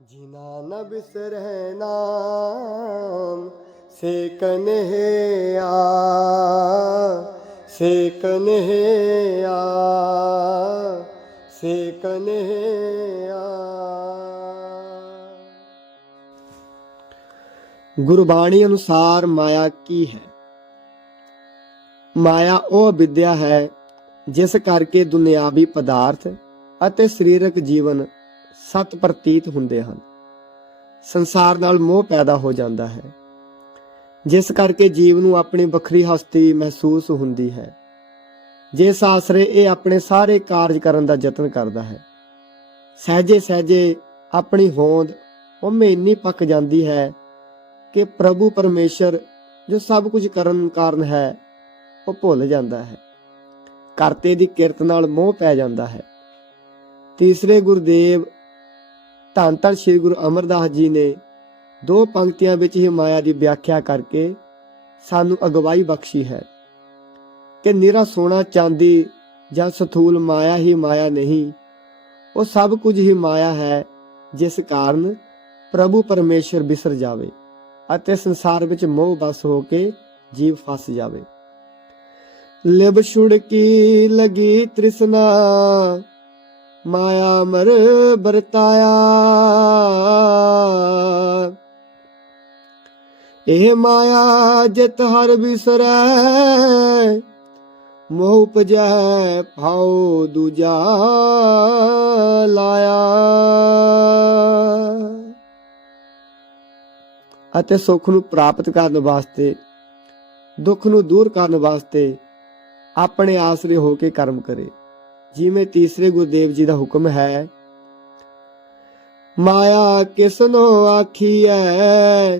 ਜਿਨਾ ਨ ਬਿਸਰੈ ਨਾਮ ਸੇ ਕਨਹਿਆ ਸੇ ਕਨਹਿਆ ਸੇ ਕਨਹਿਆ ਗੁਰਬਾਣੀ ਅਨੁਸਾਰ ਮਾਇਆ ਕੀ ਹੈ? ਮਾਇਆ ਉਹ ਵਿਦਿਆ ਹੈ ਜਿਸ ਕਰਕੇ ਦੁਨਿਆਵੀ ਪਦਾਰਥ ਅਤੇ ਸਰੀਰਕ ਜੀਵਨ ਸਤ ਪ੍ਰਤੀਤ ਹੁੰਦੇ ਹਨ। ਸੰਸਾਰ ਨਾਲ ਮੋਹ ਪੈਦਾ ਹੋ ਜਾਂਦਾ ਹੈ। ਜਿਸ ਕਰਕੇ ਜੀਵ ਨੂੰ ਆਪਣੀ ਵੱਖਰੀ ਹਸਤੀ ਮਹਿਸੂਸ ਹੁੰਦੀ ਹੈ। ਜਿਸ ਆਸਰੇ ਇਹ ਆਪਣੇ ਸਾਰੇ ਕਾਰਜ ਕਰਨ ਦਾ ਯਤਨ ਕਰਦਾ ਹੈ। ਸਹਜੇ ਸਹਜੇ ਆਪਣੀ ਹੋਂਦ ਉਮੇ ਇੰਨੀ ਪੱਕ ਜਾਂਦੀ ਹੈ ਕਿ ਪ੍ਰਭੂ ਪਰਮੇਸ਼ਰ ਜੋ ਸਭ ਕੁਝ ਕਰਨ ਕਾਰਨ ਹੈ, ਉਹ ਭੁੱਲ ਜਾਂਦਾ ਹੈ। ਕਰਤੇ ਦੀ ਕਿਰਤ ਨਾਲ ਮੋਹ ਪੈ ਜਾਂਦਾ ਹੈ। ਤੀਸਰੇ ਗੁਰਦੇਵ ਧੰਨ ਧੰਨ ਸ੍ਰੀ ਗੁਰੂ ਅਮਰਦਾਸ ਜੀ ਨੇ ਦੋ ਪੰਕਤੀਆਂ ਵਿੱਚ ਹੀ ਮਾਇਆ ਦੀ ਵਿਆਖਿਆ ਕਰਕੇ ਸਾਨੂੰ ਅਗਵਾਈ ਬਖਸ਼ੀ ਹੈ ਕਿ ਨਿਰਾ ਸੋਨਾ, ਚਾਂਦੀ ਜਾਂ ਸਥੂਲ ਮਾਇਆ ਹੀ ਮਾਇਆ ਨਹੀਂ, ਉਹ ਸਭ ਕੁਝ ਹੀ ਮਾਇਆ ਹੈ ਜਿਸ ਕਾਰਨ ਪ੍ਰਭੂ ਪਰਮੇਸ਼ਰ ਬਿਸਰ ਜਾਵੇ ਅਤੇ ਸੰਸਾਰ ਵਿੱਚ ਮੋਹ ਬਸ ਹੋ ਕੇ ਜੀਵ ਫਸ ਜਾਵੇ। ਲਿਬ ਛੁੜ ਕੀ ਲਗੀ ਤ੍ਰਿਸ਼ਨਾ ਮਾਇਆ ਮਰ ਬਰਤਾਇਆ ਇਹ ਮਾਇਆ ਜਿਤ ਹਰ ਬਿਸਰੈ ਮੋਹ ਉਪਜੈ ਭਾਉ ਦੂਜਾ ਲਾਇਆ। ਅਤੇ ਸੁੱਖ ਨੂੰ ਪ੍ਰਾਪਤ ਕਰਨ ਵਾਸਤੇ, ਦੁੱਖ ਨੂੰ ਦੂਰ ਕਰਨ ਵਾਸਤੇ ਆਪਣੇ ਆਸਰੇ ਹੋ ਕੇ ਕਰਮ ਕਰੇ। ਜਿਵੇਂ ਤੀਸਰੇ ਗੁਰਦੇਵ ਜੀ ਦਾ ਹੁਕਮ ਹੈ। ਮਾਇਆ ਕਿਸਨੋ ਆਖੀਐ,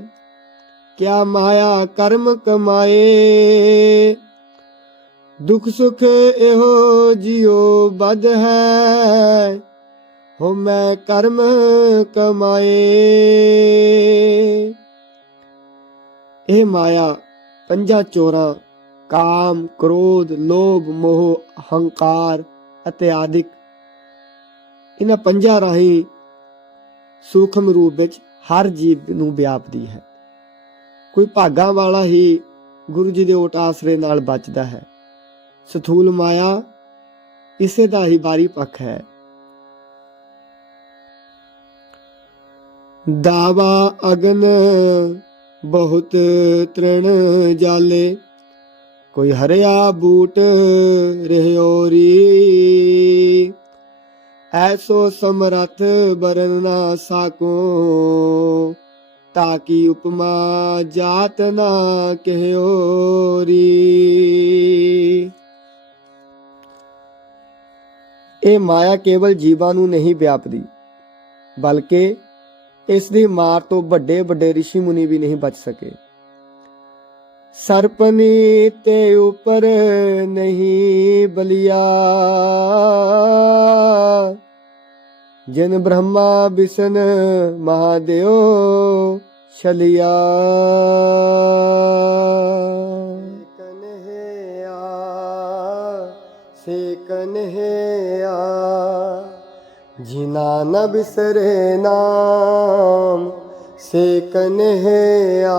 ਕਿਆ ਮਾਇਆ ਕਰਮ ਕਮਾਏ। ਦੁਖ ਸੁਖ ਇਹੋ ਜਿਉ ਬਦ ਹੈ, ਹੋ ਮੈਂ ਕਰਮ ਕਮਾਏ। ਇਹ ਮਾਇਆ ਪੰਜਾਂ ਚੋਰਾਂ, ਕਾਮ, ਕ੍ਰੋਧ, ਲੋਭ, ਮੋਹ ਹੰਕਾਰ ਅਤੇ ਆਦਿਕ। ਇਹਨਾਂ ਪੰਜਾਂ ਰਾਹੀਂ ਸੂਖਮ ਰੂਪ ਵਿੱਚ ਹਰ ਜੀਵ ਨੂੰ ਵਿਆਪਦੀ ਹੈ। ਕੋਈ ਭਾਗਾ ਵਾਲਾ ਹੀ ਗੁਰੂ ਜੀ ਦੇ ਓਟ ਆਸਰੇ ਨਾਲ ਬਚਦਾ ਹੈ। ਸਥੂਲ ਮਾਇਆ ਇਸੇ ਦਾ ਹੀ ਬਾਰੀ ਪੱਖ ਹੈ। ਦਾਵਾ ਅਗਨ ਬਹੁਤ ਤ੍ਰਿਣ ਜਾਲੇ ਕੋਈ ਹਰਿਆ ਬੂਟ ਰਹਿਓਰੀ ਐਸੋ ਸਮਰਥ ਬਰਨ ਨਾ ਸਾਕੋ ਤਾਕੀ ਉਪਮਾ ਜਾਤ ਨਾ ਕਹਿਓਰੀ ਇਹ ਮਾਇਆ ਕੇਵਲ ਜੀਵਾਂ ਨੂੰ ਨਹੀਂ ਵਿਆਪਦੀ, ਬਲਕਿ ਇਸ ਦੀ ਮਾਰ ਤੋਂ ਵੱਡੇ ਵੱਡੇ ઋષਿ ਮੁਨੀ ਵੀ ਨਹੀਂ ਬਚ ਸਕੇ। ਸਰਪਨੀ ਤੇ ਉਪਰ ਨਹੀਂ ਬਲਿਆ। ਜਨ ਬ੍ਰਹਮਾ ਵਿਸ਼ਨ ਮਹਾਦੇਵ ਛਲਿਆ। ਕਨਹਿਆ ਸੇ ਕਨਹਿਆ ਜਿਨਾ ਨ ਬਿਸਰੇ ਨਾਮ ਸੇ ਕਨਹਿਆ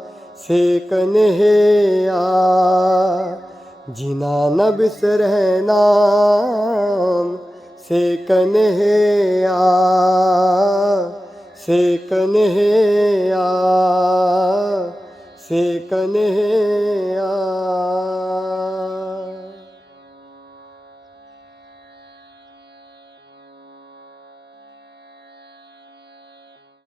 ਸੇਕ ਕਨਹਿਆ ਜਿਨਾ ਨ ਬਿਸਰੇ ਨਾਮ ਸੇ ਕਨਹਿਆ ਸੇ ਕਨਹਿਆ ਸੇ ਕਨਹਿਆ